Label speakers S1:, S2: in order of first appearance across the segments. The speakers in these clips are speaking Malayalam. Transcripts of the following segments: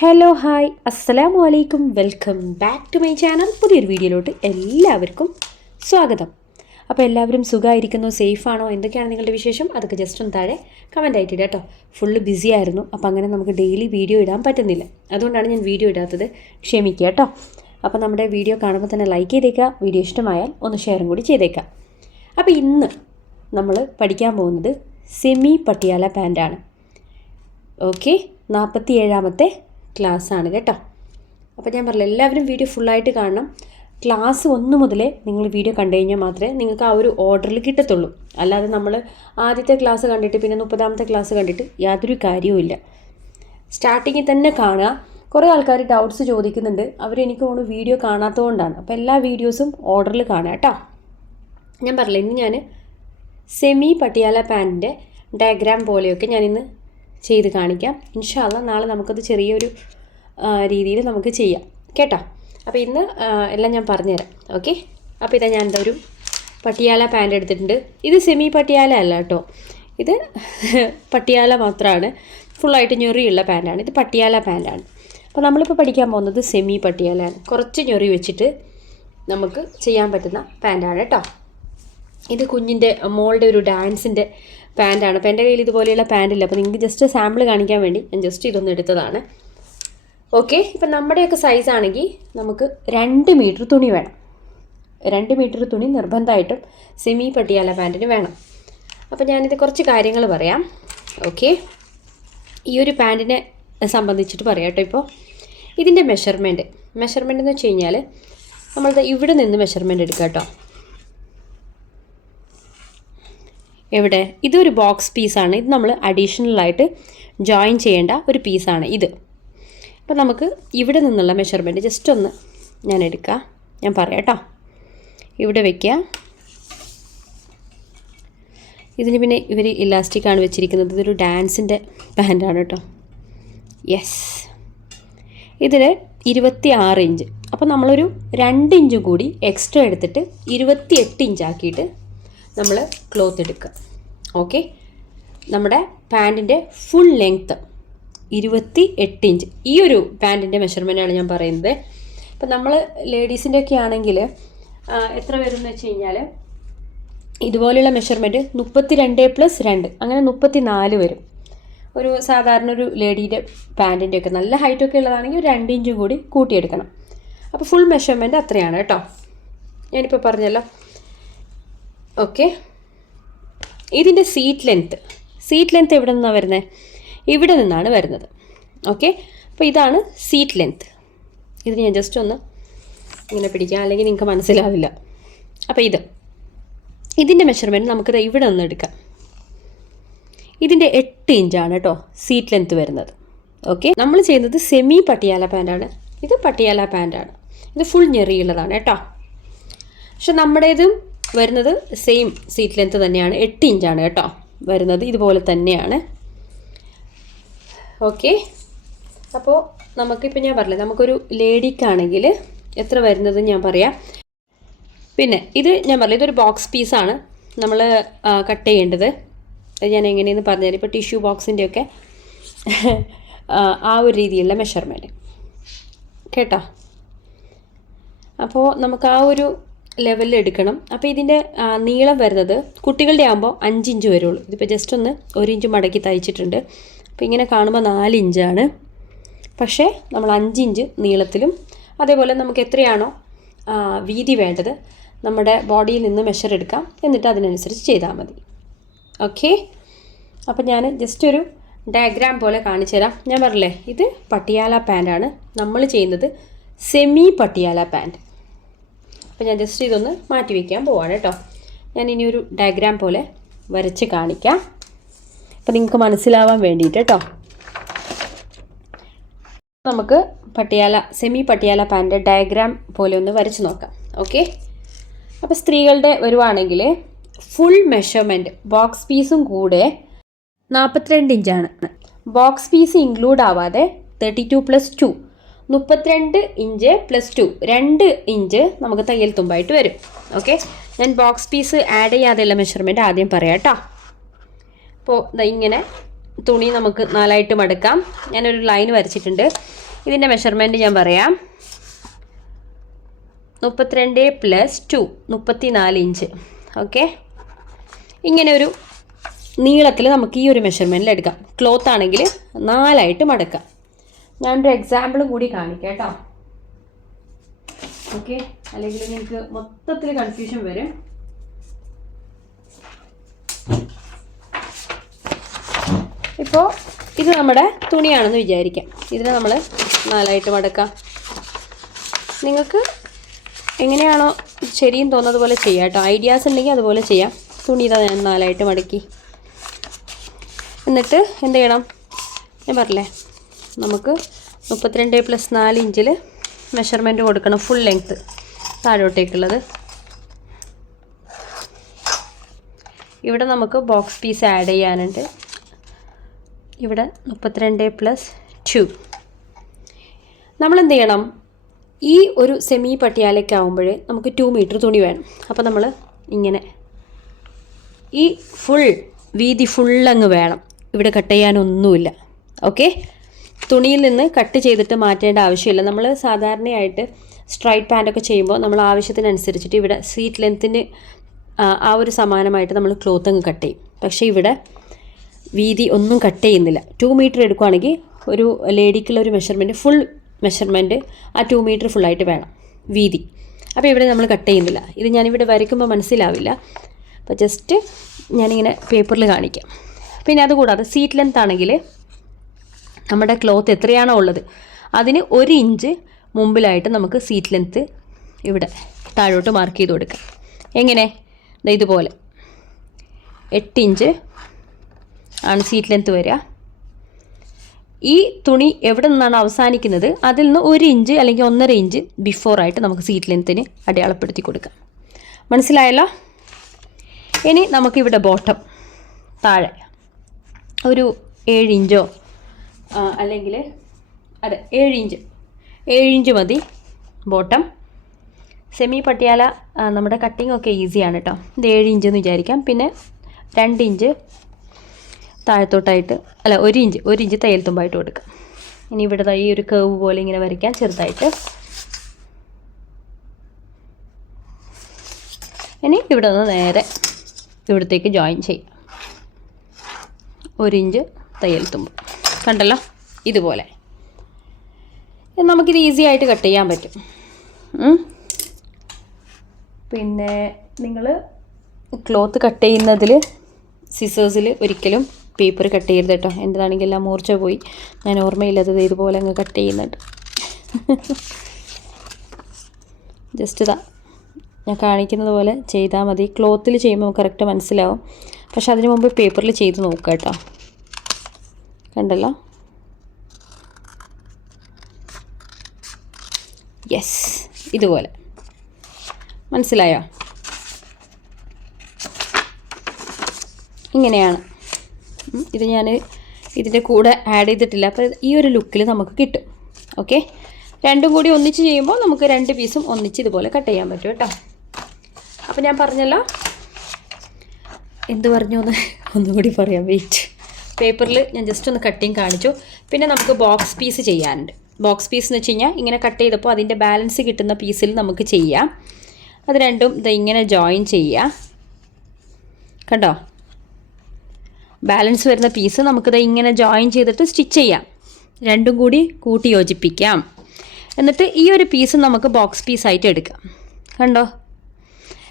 S1: ഹലോ ഹായ് അസ്സലാമു അലൈക്കും welcome back to my channel പുതിയൊരു വീഡിയോയിലോട്ട് എല്ലാവർക്കും സ്വാഗതം. അപ്പോൾ എല്ലാവരും സുഖമായിരിക്കുന്നു സേഫാണോ എന്തൊക്കെയാണ് നിങ്ങളുടെ വിശേഷം? അതൊക്കെ ജസ്റ്റ് ഒന്ന് താഴെ കമന്റ് ആയിട്ടില്ല കേട്ടോ ഫുള്ള് ബിസി ആയിരുന്നു. അപ്പോൾ അങ്ങനെ നമുക്ക് ഡെയിലി വീഡിയോ ഇടാൻ പറ്റുന്നില്ല. അതുകൊണ്ടാണ് ഞാൻ വീഡിയോ ഇടാത്തത്. ക്ഷമിക്കുക കേട്ടോ അപ്പോൾ നമ്മുടെ വീഡിയോ കാണുമ്പോൾ തന്നെ ലൈക്ക് ചെയ്തേക്കുക. വീഡിയോ ഇഷ്ടമായാൽ ഒന്ന് ഷെയറും കൂടി ചെയ്തേക്കാം അപ്പോൾ ഇന്ന് നമ്മൾ പഠിക്കാൻ പോകുന്നത് സെമി പട്ടിയാല പാന്റാണ് ഓക്കെ നാൽപ്പത്തി ഏഴാമത്തെ ക്ലാസ് ആണ് കേട്ടോ. അപ്പോൾ ഞാൻ പറഞ്ഞില്ല എല്ലാവരും വീഡിയോ ഫുള്ളായിട്ട് കാണണം. ക്ലാസ് ഒന്ന് മുതലേ നിങ്ങൾ വീഡിയോ കണ്ടു കഴിഞ്ഞാൽ മാത്രമേ നിങ്ങൾക്ക് ആ ഒരു ഓർഡറിൽ കിട്ടത്തുള്ളൂ. അല്ലാതെ നമ്മൾ ആദ്യത്തെ ക്ലാസ് കണ്ടിട്ട് പിന്നെ മുപ്പതാമത്തെ ക്ലാസ് കണ്ടിട്ട് യാതൊരു കാര്യവുമില്ല സ്റ്റാർട്ടിങ്ങിൽ തന്നെ കാണുക. കുറേ ആൾക്കാർ ഡൗട്ട്സ് ചോദിക്കുന്നുണ്ട്. അവരെനിക്ക് തോന്നുന്നു വീഡിയോ കാണാത്തതുകൊണ്ടാണ്. അപ്പോൾ എല്ലാ വീഡിയോസും ഓർഡറിൽ കാണുക കേട്ടോ. ഞാൻ പറഞ്ഞില്ല ഇന്ന് ഞാൻ സെമി പട്ടിയാല പാന്റിന്റെ ഡയഗ്രാം പോലെയൊക്കെ ഞാനിന്ന് ചെയ്ത് കാണിക്കാം. ഇൻഷാല്ല നാളെ നമുക്കത് ചെറിയൊരു രീതിയിൽ നമുക്ക് ചെയ്യാം. കേട്ടോ? അപ്പോൾ ഇന്ന് എല്ലാം ഞാൻ പറഞ്ഞുതരാം. ഓക്കെ? അപ്പോൾ ഇതാ ഞാൻ എന്താ ഒരു പട്ടിയാല പാന്റ് എടുത്തിട്ടുണ്ട്. ഇത് സെമി പട്ടിയാല അല്ല കേട്ടോ. ഇത് പട്ടിയാല മാത്രമാണ് ഫുള്ളായിട്ട് ഞൊറിയുള്ള പാന്റാണ് ഇത് പട്ടിയാല പാന്റാണ് അപ്പോൾ നമ്മളിപ്പോൾ പഠിക്കാൻ പോകുന്നത് സെമി പട്ടിയാലയാണ്. കുറച്ച് ഞൊറി വെച്ചിട്ട് നമുക്ക് ചെയ്യാൻ പറ്റുന്ന പാന്റാണ് കേട്ടോ. ഇത് കുഞ്ഞിന്റെ മോളുടെ ഒരു ഡാൻസിന്റെ പാന്റാണ് അപ്പോൾ എന്റെ കയ്യിൽ ഇതുപോലെയുള്ള പാന്റില്ല അപ്പോൾ നിങ്ങൾക്ക് ജസ്റ്റ് സാമ്പിൾ കാണിക്കാൻ വേണ്ടി ഞാൻ ജസ്റ്റ് ഇതൊന്ന് എടുത്തതാണ്. ഓക്കെ ഇപ്പം നമ്മുടെയൊക്കെ സൈസ് ആണെങ്കിൽ നമുക്ക് രണ്ട് മീറ്റർ തുണി വേണം. രണ്ട് മീറ്റർ തുണി നിർബന്ധമായിട്ടും സെമി പട്ടിയാല പാന്റിന് വേണം. അപ്പോൾ ഞാനിത് കുറച്ച് കാര്യങ്ങൾ പറയാം. ഓക്കെ ഈ ഒരു പാന്റിനെ സംബന്ധിച്ചിട്ട് പറയാം കേട്ടോ ഇപ്പോൾ ഇതിന്റെ മെഷർമെന്റ് മെഷർമെന്റ് എന്ന് വെച്ച് കഴിഞ്ഞാൽ നമ്മളിത് ഇവിടെ നിന്ന് മെഷർമെന്റ് എടുക്കുക കേട്ടോ. എവിടെ? ഇതൊരു ബോക്സ് പീസാണ് ഇത് നമ്മൾ അഡീഷണലായിട്ട് ജോയിൻ ചെയ്യേണ്ട ഒരു പീസാണ് ഇത്. അപ്പോൾ നമുക്ക് ഇവിടെ നിന്നുള്ള മെഷർമെന്റ് ജസ്റ്റ് ഒന്ന് ഞാൻ എടുക്കാം. ഞാൻ പറയാം കേട്ടോ ഇവിടെ വയ്ക്കുക ഇതിന് പിന്നെ ഇവർ ഇലാസ്റ്റിക്കാണ് വെച്ചിരിക്കുന്നത്. ഇതൊരു ഡാൻസിന്റെ പാന്റാണ് കേട്ടോ യെസ് ഇതിന് ഇരുപത്തി ആറ് ഇഞ്ച് അപ്പോൾ നമ്മളൊരു രണ്ട് ഇഞ്ച് കൂടി എക്സ്ട്രാ എടുത്തിട്ട് ഇരുപത്തി എട്ട് ഇഞ്ച് ആക്കിയിട്ട് നമ്മൾ ക്ലോത്ത് എടുക്കുക. ഓക്കെ നമ്മുടെ പാന്റിന്റെ ഫുൾ ലെങ്ത്ത് ഇരുപത്തി എട്ട് ഇഞ്ച് ഈ ഒരു പാന്റിന്റെ മെഷർമെന്റാണ് ഞാൻ പറയുന്നത്. ഇപ്പം നമ്മൾ ലേഡീസിന്റെ ഒക്കെ ആണെങ്കിൽ എത്ര വരും എന്ന് വെച്ച് കഴിഞ്ഞാൽ ഇതുപോലെയുള്ള മെഷർമെന്റ് മുപ്പത്തി രണ്ട് പ്ലസ് രണ്ട് അങ്ങനെ മുപ്പത്തി നാല് വരും. ഒരു സാധാരണ ഒരു ലേഡീന്റെ പാന്റിന്റെ ഒക്കെ നല്ല ഹൈറ്റ് ഒക്കെ ഉള്ളതാണെങ്കിൽ ഒരു രണ്ട് ഇഞ്ചും കൂടി കൂട്ടിയെടുക്കണം. അപ്പോൾ ഫുൾ മെഷർമെന്റ് അത്രയാണ് കേട്ടോ. ഞാനിപ്പോൾ പറഞ്ഞല്ലോ. ഓക്കെ ഇതിന്റെ സീറ്റ് ലെങ്ത്ത് സീറ്റ് ലെങ്ത്ത് എവിടെ നിന്നാണ് വരുന്നത് ഇവിടെ നിന്നാണ് വരുന്നത്. ഓക്കെ അപ്പോൾ ഇതാണ് സീറ്റ് ലെങ്ത്ത് ഇത് ഞാൻ ജസ്റ്റ് ഒന്ന് ഇങ്ങനെ പിടിക്കാം. അല്ലെങ്കിൽ നിങ്ങൾക്ക് മനസ്സിലാവില്ല. അപ്പോൾ ഇത്. ഇതിന്റെ മെഷർമെന്റ് നമുക്കിത് ഇവിടെ നിന്ന് എടുക്കാം. ഇതിന്റെ എട്ട് ഇഞ്ചാണ് കേട്ടോ സീറ്റ് ലെങ്ത്ത് വരുന്നത്. ഓക്കെ നമ്മൾ ചെയ്യുന്നത് സെമി പട്ടിയാല പാന്റാണ് ഇത് പട്ടിയാല പാന്റാണ് ഇത് ഫുൾ ഞെറിയുള്ളതാണ് കേട്ടോ പക്ഷെ നമ്മുടേതും വരുന്നത് സെയിം സീറ്റ് ലെങ്ത്ത് തന്നെയാണ്. എട്ട് ഇഞ്ചാണ് കേട്ടോ. വരുന്നത് ഇതുപോലെ തന്നെയാണ്. ഓക്കെ അപ്പോൾ നമുക്കിപ്പോൾ ഞാൻ പറഞ്ഞില്ല നമുക്കൊരു ലേഡിക്കാണെങ്കിൽ എത്ര വരുന്നത് ഞാൻ പറയാം. പിന്നെ ഇത് ഞാൻ പറഞ്ഞില്ല ഇതൊരു ബോക്സ് പീസാണ് നമ്മൾ കട്ട് ചെയ്യേണ്ടത്. ഞാൻ എങ്ങനെയെന്ന് പറഞ്ഞാൽ ഇപ്പോൾ ടിഷ്യൂ ബോക്സിന്റെയൊക്കെ ആ ഒരു രീതിയിലുള്ള മെഷർമെന്റ് കേട്ടോ? അപ്പോൾ നമുക്ക് ആ ഒരു ലെവലിൽ എടുക്കണം. അപ്പോൾ ഇതിന്റെ നീളം വരുന്നത് കുട്ടികളുടെ ആകുമ്പോൾ അഞ്ച് ഇഞ്ച് വരുള്ളൂ. ഇതിപ്പോൾ ജസ്റ്റ് ഒന്ന് ഒരു ഇഞ്ച് മടക്കി തയ്ച്ചിട്ടുണ്ട്. അപ്പോൾ ഇങ്ങനെ കാണുമ്പോൾ നാല് ഇഞ്ചാണ് പക്ഷേ നമ്മൾ അഞ്ച് ഇഞ്ച് നീളത്തിലും അതേപോലെ നമുക്ക് എത്രയാണോ വീതി വേണ്ടത് നമ്മുടെ ബോഡിയിൽ നിന്ന് മെഷർ എടുക്കാം. എന്നിട്ട് അതിനനുസരിച്ച് ചെയ്താൽ മതി. ഓക്കെ അപ്പോൾ ഞാൻ ജസ്റ്റ് ഒരു ഡയഗ്രാം പോലെ കാണിച്ചു തരാം. ഞാൻ പറഞ്ഞില്ലേ ഇത് പട്ടിയാല പാന്റാണ് നമ്മൾ ചെയ്യുന്നത് സെമി പട്ടിയാല പാന്റ് അപ്പോൾ ഞാൻ ജസ്റ്റ് ഇതൊന്ന് മാറ്റി വയ്ക്കാൻ പോവാണ് കേട്ടോ. ഞാൻ ഇനി ഒരു ഡയഗ്രാം പോലെ വരച്ച് കാണിക്കാം. അപ്പോൾ നിങ്ങൾക്ക് മനസ്സിലാവാൻ വേണ്ടിയിട്ട് കേട്ടോ. നമുക്ക് പട്ടിയാല സെമി പട്ടിയാല പാന്റെ ഡയഗ്രാം പോലെ ഒന്ന് വരച്ച് നോക്കാം. ഓക്കെ അപ്പോൾ സ്ത്രീകളുടെ വരുവാണെങ്കിൽ ഫുൾ മെഷർമെന്റ് ബോക്സ് പീസും കൂടെ നാൽപ്പത്തിരണ്ട് ഇഞ്ചാണ് ബോക്സ് പീസ് ഇൻക്ലൂഡ് ആവാതെ തേർട്ടി ടു പ്ലസ് ടു മുപ്പത്തിരണ്ട് ഇഞ്ച് പ്ലസ് ടു രണ്ട് ഇഞ്ച് നമുക്ക് തയ്യൽ തുമ്പായിട്ട് വരും. ഓക്കെ ഞാൻ ബോക്സ് പീസ് ആഡ് ചെയ്യാതെയുള്ള മെഷർമെന്റ് ആദ്യം പറയാം കേട്ടോ. അപ്പോൾ ഇങ്ങനെ തുണി നമുക്ക് നാലായിട്ട് മടക്കാം. ഞാനൊരു ലൈൻ വരച്ചിട്ടുണ്ട്. ഇതിന്റെ മെഷർമെന്റ് ഞാൻ പറയാം. മുപ്പത്തിരണ്ട് പ്ലസ് ടു മുപ്പത്തി നാല് ഇഞ്ച്. ഓക്കെ ഇങ്ങനെ ഒരു നീളത്തിൽ നമുക്ക് ഈ ഒരു മെഷർമെന്റിൽ എടുക്കാം. ക്ലോത്ത് ആണെങ്കിൽ നാലായിട്ട് മടക്കാം. ഞാനൊരു എക്സാമ്പിളും കൂടി കാണിക്കാം കേട്ടോ. ഓക്കെ അല്ലെങ്കിൽ നിങ്ങൾക്ക് മൊത്തത്തിൽ കൺഫ്യൂഷൻ വരും. ഇപ്പോൾ ഇത് നമ്മുടെ തുണിയാണെന്ന് വിചാരിക്കാം. ഇതിനെ നമ്മൾ നാലായിട്ട് മടക്കാം. നിങ്ങൾക്ക് എങ്ങനെയാണോ ശരിയും തോന്നുന്നത് പോലെ ചെയ്യാം കേട്ടോ. ഐഡിയാസ് ഉണ്ടെങ്കിൽ അതുപോലെ ചെയ്യാം. തുണി ഇതാ ഞാൻ നാലായിട്ട് മടക്കി. എന്നിട്ട് എന്ത് ചെയ്യണം? ഞാൻ പറഞ്ഞില്ലേ? നമുക്ക് മുപ്പത്തിരണ്ട് പ്ലസ് നാല് ഇഞ്ചിൽ മെഷർമെന്റ് കൊടുക്കണം ഫുൾ ലെങ്ത്ത് താഴോട്ടേക്കുള്ളത്. ഇവിടെ നമുക്ക് ബോക്സ് പീസ് ആഡ് ചെയ്യാനുണ്ട്. ഇവിടെ മുപ്പത്തിരണ്ട് പ്ലസ് ടു നമ്മൾ എന്ത് ചെയ്യണം? ഈ ഒരു സെമി പട്ടിയാലയ്ക്ക് ആകുമ്പോൾ നമുക്ക് ടു മീറ്റർ തുണി വേണം. അപ്പോൾ നമ്മൾ ഇങ്ങനെ ഈ ഫുൾ വീതി ഫുള്ളങ്ങ് വേണം. ഇവിടെ കട്ട് ചെയ്യാനൊന്നുമില്ല. ഓക്കെ തുണിയിൽ നിന്ന് കട്ട് ചെയ്തിട്ട് മാറ്റേണ്ട ആവശ്യമില്ല. നമ്മൾ സാധാരണയായിട്ട് സ്ട്രൈറ്റ് പാന്റൊക്കെ ചെയ്യുമ്പോൾ നമ്മൾ ആവശ്യത്തിനനുസരിച്ചിട്ട് ഇവിടെ സീറ്റ് ലെങ്ത്തിന് ആ ഒരു സമാനമായിട്ട് നമ്മൾ ക്ലോത്ത് അങ്ങ് കട്ട് ചെയ്യും. പക്ഷേ ഇവിടെ വീതി ഒന്നും കട്ട് ചെയ്യുന്നില്ല. ടു മീറ്റർ എടുക്കുവാണെങ്കിൽ ഒരു ലേഡിക്കുള്ള ഒരു മെഷർമെന്റ് ഫുൾ മെഷർമെന്റ് ആ ടു മീറ്റർ ഫുള്ളായിട്ട് വേണം വീതി. അപ്പോൾ ഇവിടെ നമ്മൾ കട്ട് ചെയ്യുന്നില്ല. ഇത് ഞാനിവിടെ വരയ്ക്കുമ്പോൾ മനസ്സിലാവില്ല. അപ്പോൾ ജസ്റ്റ് ഞാനിങ്ങനെ പേപ്പറിൽ കാണിക്കാം. പിന്നെ അതുകൂടാതെ സീറ്റ് ലെങ്ത് ആണെങ്കിൽ നമ്മുടെ ക്ലോത്ത് എത്രയാണോ ഉള്ളത്. അതിന് ഒരു ഇഞ്ച് മുമ്പിലായിട്ട് നമുക്ക് സീറ്റ് ലെങ്ത്ത് ഇവിടെ താഴോട്ട് മാർക്ക് ചെയ്ത് കൊടുക്കാം. എങ്ങനെ? ഇതുപോലെ. എട്ട് ഇഞ്ച് ആണ് സീറ്റ് ലെങ്ത്ത് വരിക. ഈ തുണി എവിടെ നിന്നാണ് അവസാനിക്കുന്നത്? അതിൽ നിന്ന് ഒരു ഇഞ്ച് അല്ലെങ്കിൽ ഒന്നര ഇഞ്ച് ബിഫോറായിട്ട് നമുക്ക് സീറ്റ് ലെങ്ത്തിന് അടയാളപ്പെടുത്തി കൊടുക്കാം. മനസ്സിലായല്ലോ? ഇനി നമുക്കിവിടെ ബോട്ടം താഴെ ഒരു ഏഴ് ഇഞ്ചോ അല്ലെങ്കിൽ അതെ ഏഴ് ഇഞ്ച്. ഏഴ് ഇഞ്ച് മതി ബോട്ടം. സെമി പട്ടിയാല നമ്മുടെ കട്ടിംഗ് ഒക്കെ ഈസിയാണ് കേട്ടോ ഇത് ഏഴ് ഇഞ്ച് എന്ന് വിചാരിക്കാം. പിന്നെ രണ്ട് ഇഞ്ച് താഴത്തോട്ടായിട്ട് അല്ല ഒരു ഇഞ്ച് ഒരു ഇഞ്ച് തയ്യൽ തുമ്പായിട്ട് കൊടുക്കാം. ഇനി ഇവിടെ ഈ ഒരു കേവ് പോലെ ഇങ്ങനെ വരയ്ക്കാം ചെറുതായിട്ട്. ഇനി ഇവിടെ നിന്ന് നേരെ ഇവിടത്തേക്ക് ജോയിൻ ചെയ്യാം. ഒരു ഇഞ്ച് കണ്ടല്ലോ? ഇതുപോലെ. ഇത് നമുക്കിത് ഈസി ആയിട്ട് കട്ട് ചെയ്യാൻ പറ്റും. പിന്നെ നിങ്ങൾ ക്ലോത്ത് കട്ട് ചെയ്യുന്നതിൽ സിസേഴ്സിൽ ഒരിക്കലും പേപ്പർ കട്ട് ചെയ്യരുത് കേട്ടോ. എന്റെതാണെങ്കിൽ എല്ലാം മൂർച്ച പോയി. ഞാൻ ഓർമ്മയില്ലാത്തത് ഇതുപോലെ അങ്ങ് കട്ട് ചെയ്യുന്നുണ്ട്. ജസ്റ്റ് ഇതാ. ഞാൻ കാണിക്കുന്നത് പോലെ ചെയ്താൽ മതി. ക്ലോത്തിൽ ചെയ്യുമ്പോൾ കറക്റ്റ് മനസ്സിലാവും. പക്ഷെ അതിന് മുമ്പ് പേപ്പറിൽ ചെയ്ത് നോക്കുക കേട്ടോ. കണ്ടല്ലോ? യെസ് ഇതുപോലെ. മനസ്സിലായോ? ഇങ്ങനെയാണ്. ഇത് ഞാൻ ഇതിന്റെ കൂടെ ആഡ് ചെയ്തിട്ടില്ല. അപ്പോൾ ഈ ഒരു ലുക്കിൽ നമുക്ക് കിട്ടും. ഓക്കെ രണ്ടും കൂടി ഒന്നിച്ച് ചെയ്യുമ്പോൾ നമുക്ക് രണ്ട് പീസും ഒന്നിച്ച് ഇതുപോലെ കട്ട് ചെയ്യാൻ പറ്റും കേട്ടോ. അപ്പോൾ ഞാൻ പറഞ്ഞല്ലോ? എന്ത് പറഞ്ഞു എന്ന് ഒന്നുകൂടി പറയാം. വെയിറ്റ് പേപ്പറിൽ ഞാൻ ജസ്റ്റ് ഒന്ന് കട്ടിങ് കാണിച്ചു. പിന്നെ നമുക്ക് ബോക്സ് പീസ് ചെയ്യാനുണ്ട്. ബോക്സ് പീസ് എന്ന് വെച്ച് കഴിഞ്ഞാൽ ഇങ്ങനെ കട്ട് ചെയ്തപ്പോൾ അതിന്റെ ബാലൻസ് കിട്ടുന്ന പീസിൽ നമുക്ക് ചെയ്യാം. അത് രണ്ടും ഇത് ഇങ്ങനെ ജോയിൻ ചെയ്യുക കണ്ടോ? ബാലൻസ് വരുന്ന പീസ് നമുക്കിത് ഇങ്ങനെ ജോയിൻ ചെയ്തിട്ട് സ്റ്റിച്ച് ചെയ്യാം. രണ്ടും കൂടി കൂട്ടി യോജിപ്പിക്കാം. എന്നിട്ട് ഈ ഒരു പീസ് നമുക്ക് ബോക്സ് പീസായിട്ട് എടുക്കാം. കണ്ടോ?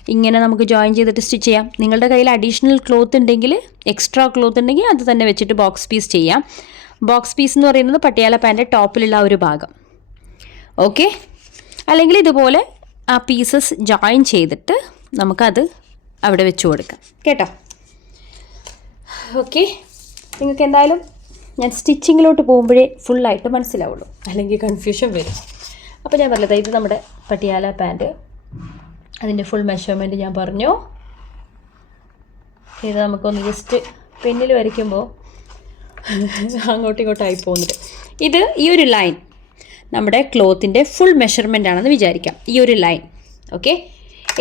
S1: ഇങ്ങനെ നമുക്ക് ജോയിൻ ചെയ്തിട്ട് സ്റ്റിച്ച് ചെയ്യാം. നിങ്ങളുടെ കയ്യിൽ അഡീഷണൽ ക്ലോത്ത് ഉണ്ടെങ്കിൽ എക്സ്ട്രാ ക്ലോത്ത് ഉണ്ടെങ്കിൽ അത് തന്നെ വെച്ചിട്ട് ബോക്സ് പീസ് ചെയ്യാം. ബോക്സ് പീസ് എന്ന് പറയുന്നത് പട്ടിയാല പാന്റെ ടോപ്പിലുള്ള ഒരു ഭാഗം. ഓക്കെ അല്ലെങ്കിൽ ഇതുപോലെ ആ പീസസ് ജോയിൻ ചെയ്തിട്ട് നമുക്കത് അവിടെ വെച്ച് കൊടുക്കാം. കേട്ടോ? ഓക്കെ നിങ്ങൾക്ക് എന്തായാലും ഞാൻ സ്റ്റിച്ചിങ്ങിലോട്ട് പോകുമ്പോഴേ ഫുള്ളായിട്ട് മനസ്സിലാവുള്ളൂ. അല്ലെങ്കിൽ കൺഫ്യൂഷൻ വരും. അപ്പോൾ ഞാൻ പറഞ്ഞത് ഇത് നമ്മുടെ പട്ടിയാല പാന്റ് അതിന്റെ ഫുൾ മെഷർമെന്റ് ഞാൻ പറഞ്ഞു. ഇത് നമുക്കൊന്ന് ജസ്റ്റ് പെന്നിൽ വരയ്ക്കുമ്പോൾ അങ്ങോട്ടും ഇങ്ങോട്ടായി പോകുന്നത് ഇത് ഈ ഒരു ലൈൻ നമ്മുടെ ക്ലോത്തിന്റെ ഫുൾ മെഷർമെന്റ് ആണെന്ന് വിചാരിക്കാം. ഈ ഒരു ലൈൻ ഓക്കെ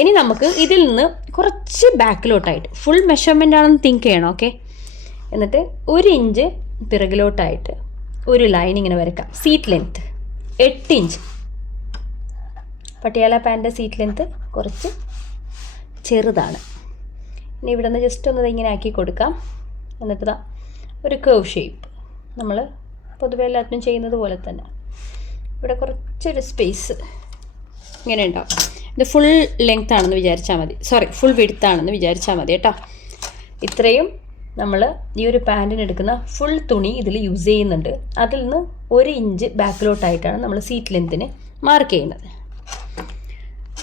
S1: ഇനി നമുക്ക് ഇതിൽ നിന്ന് കുറച്ച് ബാക്കിലോട്ടായിട്ട് ഫുൾ മെഷർമെന്റ് ആണെന്ന് തിങ്ക് ചെയ്യണം ഓക്കെ എന്നിട്ട് ഒരു ഇഞ്ച് പിറകിലോട്ടായിട്ട് ഒരു ലൈൻ ഇങ്ങനെ വരയ്ക്കാം. സീറ്റ് ലെങ്ത്ത് എട്ട് ഇഞ്ച് പട്ടിയാല പാന്റെ സീറ്റ് ലെങ്ത് കുറച്ച് ചെറുതാണ്. ഇനി ഇവിടെ നിന്ന് ജസ്റ്റ് ഒന്ന് ഇങ്ങനെ ആക്കി കൊടുക്കാം. എന്നിട്ട് ഇതാ ഒരു കേവ് ഷേപ്പ് നമ്മൾ പൊതുവെ എല്ലാത്തിനും ചെയ്യുന്നത് പോലെ തന്നെ. ഇവിടെ കുറച്ചൊരു സ്പേസ് ഇങ്ങനെ ഉണ്ടാവും. ഇത് ഫുൾ ലെങ്ത് ആണെന്ന് വിചാരിച്ചാൽ മതി. സോറി ഫുൾ വിഡ്ത്ത് ആണെന്ന് വിചാരിച്ചാൽ മതി കേട്ടോ. ഇത്രയും നമ്മൾ ഈ ഒരു പാന്റിന് എടുക്കുന്ന ഫുൾ തുണി ഇതിൽ യൂസ് ചെയ്യുന്നുണ്ട്. അതിൽ നിന്ന് ഒരു ഇഞ്ച് ബാക്കിലോട്ടായിട്ടാണ് നമ്മൾ സീറ്റ് ലെങ്ത്തിന് മാർക്ക് ചെയ്യുന്നത്.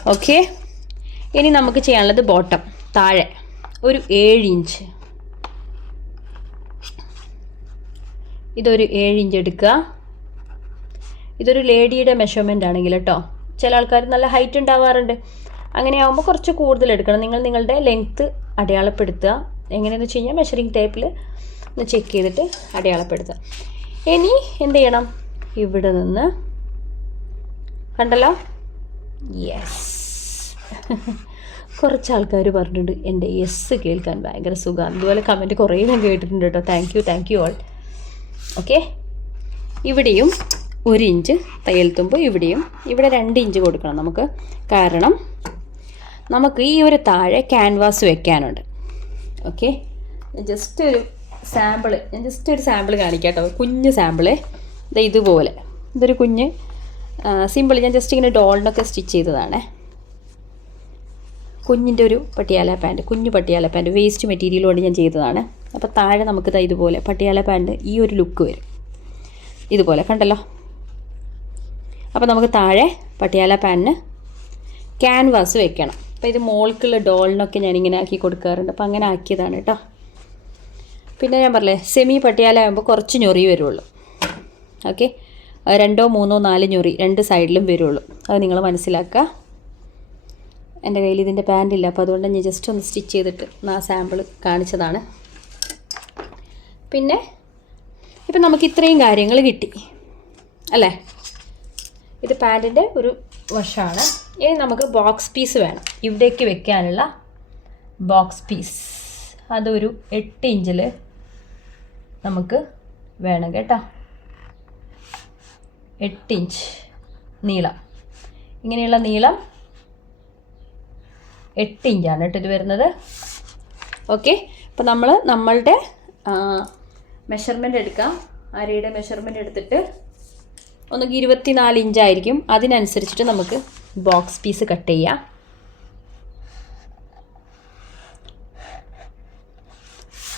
S1: ഓക്കെ ഇനി നമുക്ക് ചെയ്യാനുള്ളത് ബോട്ടം താഴെ. ഒരു ഏഴ് ഇഞ്ച്. ഇതൊരു ഏഴ് ഇഞ്ച് എടുക്കുക. ഇതൊരു ലേഡിയുടെ മെഷർമെന്റ് ആണെങ്കിൽ കേട്ടോ ചില ആൾക്കാർ നല്ല ഹൈറ്റ് ഉണ്ടാവാറുണ്ട്. അങ്ങനെ അങ്ങനെയാകുമ്പോൾ കുറച്ച് കൂടുതൽ എടുക്കണം. നിങ്ങൾ നിങ്ങളുടെ ലെങ്ത്ത് അടയാളപ്പെടുത്തുക. എങ്ങനെയെന്ന് വെച്ച് കഴിഞ്ഞാൽ മെഷറിംഗ് ടേപ്പിൽ ഒന്ന് ചെക്ക് ചെയ്തിട്ട് അടയാളപ്പെടുത്തുക. ഇനി എന്ത് ചെയ്യണം? ഇവിടെ നിന്ന്. കണ്ടല്ലോ? യെസ് കുറച്ച് ആൾക്കാർ പറഞ്ഞിട്ടുണ്ട് എന്റെ യെസ് കേൾക്കാൻ ഭയങ്കര സുഖമാണ് അതുപോലെ കമന്റ് കുറേ ഞാൻ കേട്ടിട്ടുണ്ട് കേട്ടോ thank you thank you all okay ഇവിടെയും ഒരു ഇഞ്ച് തയ്യൽ തുമ്പ് ഇവിടെയും ഇവിടെ രണ്ട് ഇഞ്ച് കൊടുക്കണം നമുക്ക്. കാരണം നമുക്ക് ഈ ഒരു താഴെ ക്യാൻവാസ് വെക്കാനുണ്ട്. ഓക്കെ ജസ്റ്റ് ഒരു സാമ്പിൾ ഞാൻ ജസ്റ്റ് ഒരു സാമ്പിൾ കാണിക്കാം കേട്ടോ കുഞ്ഞ് സാമ്പിൾ ഇത് ഇതുപോലെ. ഇതൊരു കുഞ്ഞ് സിമ്പിൾ ഞാൻ ജസ്റ്റ് ഇങ്ങനെ ഡോളിനൊക്കെ സ്റ്റിച്ച് ചെയ്തതാണേ. കുഞ്ഞിന്റെ ഒരു പട്ടിയാല പാന്റ് കുഞ്ഞു പട്ടിയാല പാന്റ് വേസ്റ്റ് മെറ്റീരിയൽ കൊണ്ട് ഞാൻ ചെയ്തതാണ്. അപ്പോൾ താഴെ നമുക്ക് ഇതാ ഇതുപോലെ പട്ടിയാല പാന്റ് ഈ ഒരു ലുക്ക് വരും. ഇതുപോലെ കണ്ടല്ലോ? അപ്പോൾ നമുക്ക് താഴെ പട്ടിയാല പാന്റിന് ക്യാൻവാസ് വെക്കണം. അപ്പോൾ ഇത് മോൾക്കുള്ള ഡോളിനൊക്കെ ഞാനിങ്ങനെ ആക്കി കൊടുക്കാറുണ്ട്. അപ്പോൾ അങ്ങനെ ആക്കിയതാണ് കേട്ടോ. പിന്നെ ഞാൻ പറഞ്ഞേ സെമി പട്ടിയാല ആകുമ്പോൾ കുറച്ച് ഞൊറി വരുള്ളൂ. ഓക്കെ രണ്ടോ മൂന്നോ നാല് ഞൊറി രണ്ട് സൈഡിലും വരുള്ളൂ. അത് നിങ്ങൾ മനസ്സിലാക്കുക. എന്റെ കയ്യിൽ ഇതിന്റെ ഇല്ല അപ്പോൾ അതുകൊണ്ട് ഞാൻ ജസ്റ്റ് ഒന്ന് സ്റ്റിച്ച് ചെയ്തിട്ട് ആ സാമ്പിൾ കാണിച്ചതാണ്. പിന്നെ ഇപ്പം നമുക്ക് ഇത്രയും കാര്യങ്ങൾ കിട്ടി. അല്ലേ? ഇത് പാന്റിന്റെ ഒരു വശമാണ്. ഇനി നമുക്ക് ബോക്സ് പീസ് വേണം. ഇവിടേക്ക് വെക്കാനുള്ള ബോക്സ് പീസ് അതൊരു എട്ട് ഇഞ്ചിൽ നമുക്ക് വേണം കേട്ടോ. എട്ട് ഇഞ്ച് നീളം. ഇങ്ങനെയുള്ള നീളം എട്ട് ഇഞ്ചാണ് കേട്ടോ ഇത് വരുന്നത്. ഓക്കെ അപ്പോൾ നമ്മൾ നമ്മളുടെ മെഷർമെന്റ് എടുക്കാം. അരയുടെ മെഷർമെന്റ് എടുത്തിട്ട് ഒന്നുകിൽ ഇരുപത്തിനാല് ഇഞ്ചായിരിക്കും അതിനനുസരിച്ചിട്ട് നമുക്ക് ബോക്സ് പീസ് കട്ട് ചെയ്യാം.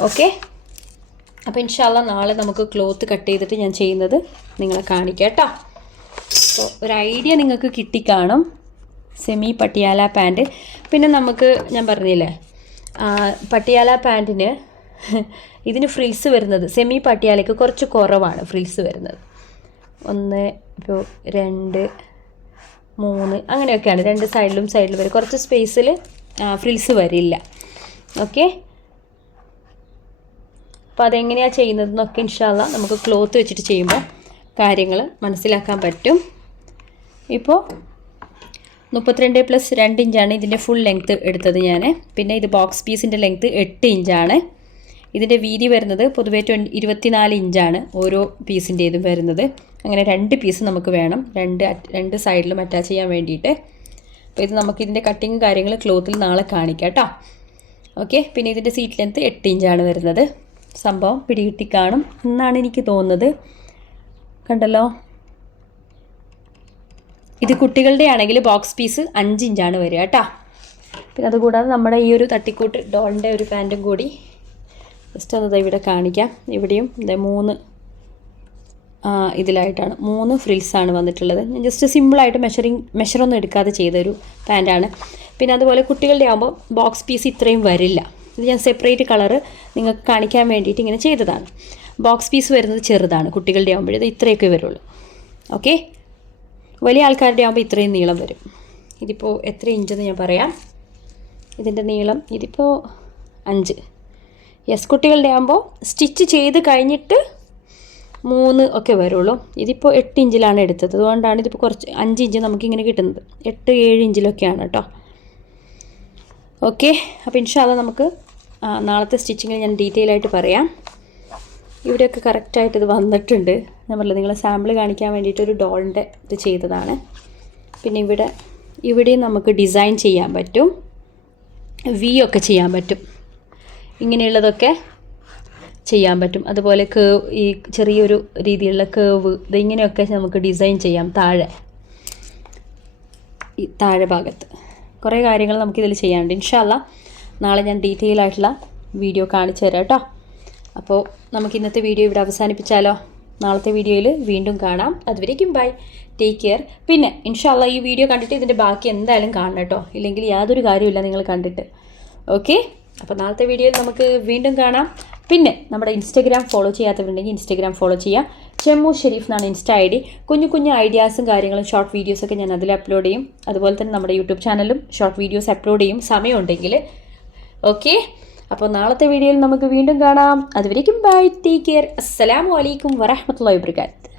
S1: ഓക്കെ അപ്പോൾ ഇൻഷാല്ല നാളെ നമുക്ക് ക്ലോത്ത് കട്ട് ചെയ്തിട്ട് ഞാൻ ചെയ്യുന്നത് നിങ്ങളെ കാണിക്കാം കേട്ടോ. അപ്പോൾ ഒരു ഐഡിയ നിങ്ങൾക്ക് കിട്ടിക്കാണും. സെമി പട്ടിയാല പാന്റ് പിന്നെ നമുക്ക് ഞാൻ പറഞ്ഞില്ലേ പട്ടിയാല പാന്റിന് ഇതിന് ഫ്രിൽസ് വരുന്നത് സെമി പട്ടിയാലയ്ക്ക് കുറച്ച് കുറവാണ് ഫ്രിൽസ് വരുന്നത്. ഒന്ന് ഇപ്പോൾ രണ്ട് മൂന്ന് അങ്ങനെയൊക്കെയാണ്. രണ്ട് സൈഡിലും സൈഡിലും വരും. കുറച്ച് സ്പേസിൽ ഫ്രിൽസ് വരില്ല. ഓക്കെ അപ്പോൾ അതെങ്ങനെയാണ് ചെയ്യുന്നതെന്നൊക്കെ ഇൻഷാല്ല നമുക്ക് ക്ലോത്ത് വെച്ചിട്ട് ചെയ്യുമ്പോൾ കാര്യങ്ങൾ മനസ്സിലാക്കാൻ പറ്റും. ഇപ്പോൾ മുപ്പത്തിരണ്ട് പ്ലസ് രണ്ട് ഇഞ്ചാണ് ഇതിന്റെ ഫുൾ ലെങ്ത്ത് എടുത്തത് ഞാൻ പിന്നെ ഇത് ബോക്സ് പീസിന്റെ ലെങ്ത്ത് എട്ട് ഇഞ്ചാണ് ഇതിന്റെ വീതി വരുന്നത് പൊതുവേ ട്വൻ ഇരുപത്തിനാല് ഇഞ്ചാണ് ഓരോ പീസിന്റേതും വരുന്നത്. അങ്ങനെ രണ്ട് പീസ് നമുക്ക് വേണം. രണ്ട് രണ്ട് സൈഡിലും അറ്റാച്ച് ചെയ്യാൻ വേണ്ടിയിട്ട്. അപ്പോൾ ഇത് നമുക്ക് ഇതിന്റെ കട്ടിങ് കാര്യങ്ങൾ ക്ലോത്തിൽ നാളെ കാണിക്കാം കേട്ടോ ഓക്കെ പിന്നെ ഇതിന്റെ സീറ്റ് ലെങ്ത്ത് എട്ട് ഇഞ്ചാണ് വരുന്നത്. സംഭവം പിടികിട്ടി കാണും എന്നാണ് എനിക്ക് തോന്നുന്നത്. കണ്ടല്ലോ? ഇത് കുട്ടികളുടെ ആണെങ്കിൽ ബോക്സ് പീസ് അഞ്ച് ഇഞ്ചാണ് വരിക കേട്ടോ പിന്നെ അതുകൂടാതെ നമ്മുടെ ഈ ഒരു തട്ടിക്കൂട്ട് ഡോളിന്റെ ഒരു പാന്റും കൂടി ജസ്റ്റ് ഒന്ന് ഇവിടെ കാണിക്കാം. ഇവിടെയും ദേ മൂന്ന് ഇതിലായിട്ടാണ്. മൂന്ന് ഫ്രിൽസാണ് വന്നിട്ടുള്ളത്. ഞാൻ ജസ്റ്റ് സിമ്പിളായിട്ട് മെഷറിങ് മെഷറൊന്നും എടുക്കാതെ ചെയ്തൊരു പാന്റാണ് പിന്നെ അതുപോലെ കുട്ടികളുടെ ആകുമ്പോൾ ബോക്സ് പീസ് ഇത്രയും വരില്ല. ഇത് ഞാൻ സെപ്പറേറ്റ് കളറ് നിങ്ങൾക്ക് കാണിക്കാൻ വേണ്ടിയിട്ട് ഇങ്ങനെ ചെയ്തതാണ്. ബോക്സ് പീസ് വരുന്നത് ചെറുതാണ്. കുട്ടികളുടെ ആകുമ്പോഴേ ഇത് ഇത്രയൊക്കെ വരുള്ളൂ. ഓക്കെ വലിയ ആൾക്കാരുടെ ആകുമ്പോൾ ഇത്രയും നീളം വരും. ഇതിപ്പോൾ എത്ര ഇഞ്ചെന്ന് ഞാൻ പറയാം. ഇതിന്റെ നീളം ഇതിപ്പോൾ അഞ്ച്. യെസ് കുട്ടികളുടെ ആകുമ്പോൾ സ്റ്റിച്ച് ചെയ്ത് കഴിഞ്ഞിട്ട് മൂന്ന് ഒക്കെ വരുള്ളൂ. ഇതിപ്പോൾ എട്ട് ഇഞ്ചിലാണ് എടുത്തത്. അതുകൊണ്ടാണ് ഇതിപ്പോൾ കുറച്ച് അഞ്ച് ഇഞ്ച് നമുക്കിങ്ങനെ കിട്ടുന്നത്. എട്ട് ഏഴ് ഇഞ്ചിലൊക്കെയാണ് കേട്ടോ. ഓക്കെ അപ്പോൾ ഇൻഷാല്ല നമുക്ക് നാളത്തെ സ്റ്റിച്ചിങ്ങിൽ ഞാൻ ഡീറ്റെയിൽ ആയിട്ട് പറയാം. ഇവിടെയൊക്കെ കറക്റ്റായിട്ട് ഇത് വന്നിട്ടുണ്ട്. ഞാൻ പറഞ്ഞില്ല നിങ്ങളെ സാമ്പിൾ കാണിക്കാൻ വേണ്ടിയിട്ട് ഒരു ഡോളിന്റെ ഇത് ചെയ്തതാണ്. പിന്നെ ഇവിടെ ഇവിടെയും നമുക്ക് ഡിസൈൻ ചെയ്യാൻ പറ്റും. വി ഒക്കെ ചെയ്യാൻ പറ്റും. ഇങ്ങനെയുള്ളതൊക്കെ ചെയ്യാൻ പറ്റും. അതുപോലെ കേവ് ഈ ചെറിയൊരു രീതിയിലുള്ള കേവ് ഇത് ഇങ്ങനെയൊക്കെ നമുക്ക് ഡിസൈൻ ചെയ്യാം താഴെ. ഈ താഴെ ഭാഗത്ത്. കുറേ കാര്യങ്ങൾ നമുക്കിതിൽ ചെയ്യാനുണ്ട്. ഇൻഷാല്ല നാളെ ഞാൻ ഡീറ്റെയിൽ ആയിട്ടുള്ള വീഡിയോ കാണിച്ചു തരാം കേട്ടോ. അപ്പോൾ നമുക്ക് ഇന്നത്തെ വീഡിയോ ഇവിടെ അവസാനിപ്പിച്ചാലോ? നാളത്തെ വീഡിയോയിൽ വീണ്ടും കാണാം. അതുവരേക്കും ബൈ ടേക്ക് കെയർ പിന്നെ ഇൻഷാല്ല ഈ വീഡിയോ കണ്ടിട്ട് ഇതിന്റെ ബാക്കി എന്തായാലും കാണണം കേട്ടോ. ഇല്ലെങ്കിൽ യാതൊരു കാര്യമില്ല നിങ്ങൾ കണ്ടിട്ട്. ഓക്കെ അപ്പോൾ നാളത്തെ വീഡിയോയിൽ നമുക്ക് വീണ്ടും കാണാം. പിന്നെ നമ്മുടെ ഇൻസ്റ്റഗ്രാം ഫോളോ ചെയ്യാത്തവരുണ്ടെങ്കിൽ ഇൻസ്റ്റഗ്രാം ഫോളോ ചെയ്യാം. ചെമ്മു ഷെരീഫ് എന്നാണ് ഇൻസ്റ്റ ഐ ഡി. കുഞ്ഞു കുഞ്ഞു ഐഡിയാസും കാര്യങ്ങളും ഷോർട്ട് വീഡിയോസൊക്കെ ഞാൻ അതിൽ അപ്ലോഡ് ചെയ്യും. അതുപോലെ തന്നെ നമ്മുടെ യൂട്യൂബ് ചാനലും ഷോർട്ട് വീഡിയോസ് അപ്ലോഡ് ചെയ്യും. സമയമുണ്ടെങ്കിൽ ഓക്കെ അപ്പോൾ നാളത്തെ വീഡിയോയിൽ നമുക്ക് വീണ്ടും കാണാം. അതുവരേക്കും ബൈ ടേക്ക് കെയർ. അസ്സലാമു അലൈക്കും വറഹമത്തുള്ളാഹി വബറകാത്ത്